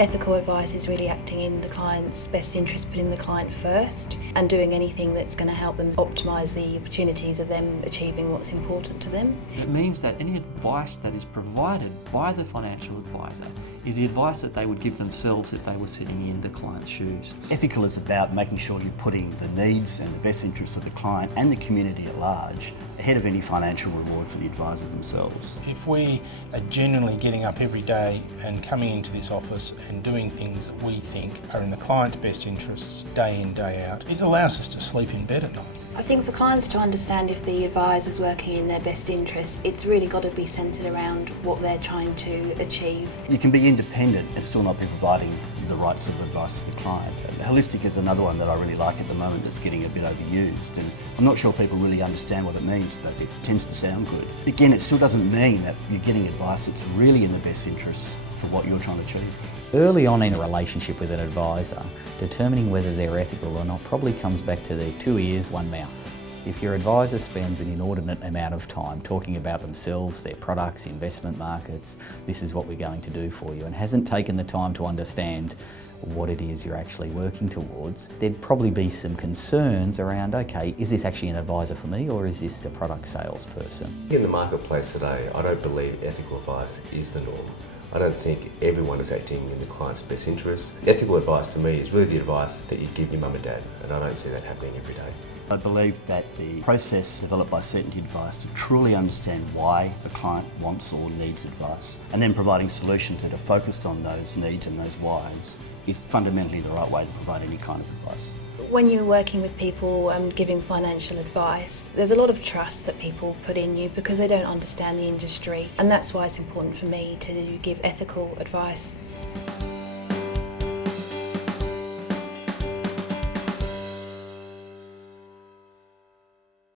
Ethical advice is really acting in the client's best interest, putting the client first and doing anything that's going to help them optimise the opportunities of them achieving what's important to them. It means that any advice that is provided by the financial advisor is the advice that they would give themselves if they were sitting in the client's shoes. Ethical is about making sure you're putting the needs and the best interests of the client and the community at large ahead of any financial reward for the advisor themselves. If we are genuinely getting up every day and coming into this office and doing things that we think are in the client's best interests day in, day out, it allows us to sleep in bed at night. I think for clients to understand if the advisor's working in their best interest, it's really got to be centred around what they're trying to achieve. You can be independent and still not be providing the right sort of advice to the client. Holistic is another one that I really like at the moment that's getting a bit overused, and I'm not sure people really understand what it means, but it tends to sound good. Again, it still doesn't mean that you're getting advice that's really in the best interests for what you're trying to achieve. Early on in a relationship with an advisor, determining whether they're ethical or not probably comes back to their 2 ears, 1 mouth. If your advisor spends an inordinate amount of time talking about themselves, their products, investment markets, this is what we're going to do for you, and hasn't taken the time to understand what it is you're actually working towards, there'd probably be some concerns around, okay, is this actually an advisor for me or is this a product salesperson? In the marketplace today, I don't believe ethical advice is the norm. I don't think everyone is acting in the client's best interest. Ethical advice to me is really the advice that you give your mum and dad, and I don't see that happening every day. I believe that the process developed by Certainty Advice to truly understand why the client wants or needs advice, and then providing solutions that are focused on those needs and those whys, is fundamentally the right way to provide any kind of advice. When you're working with people and giving financial advice, there's a lot of trust that people put in you because they don't understand the industry, and that's why it's important for me to give ethical advice.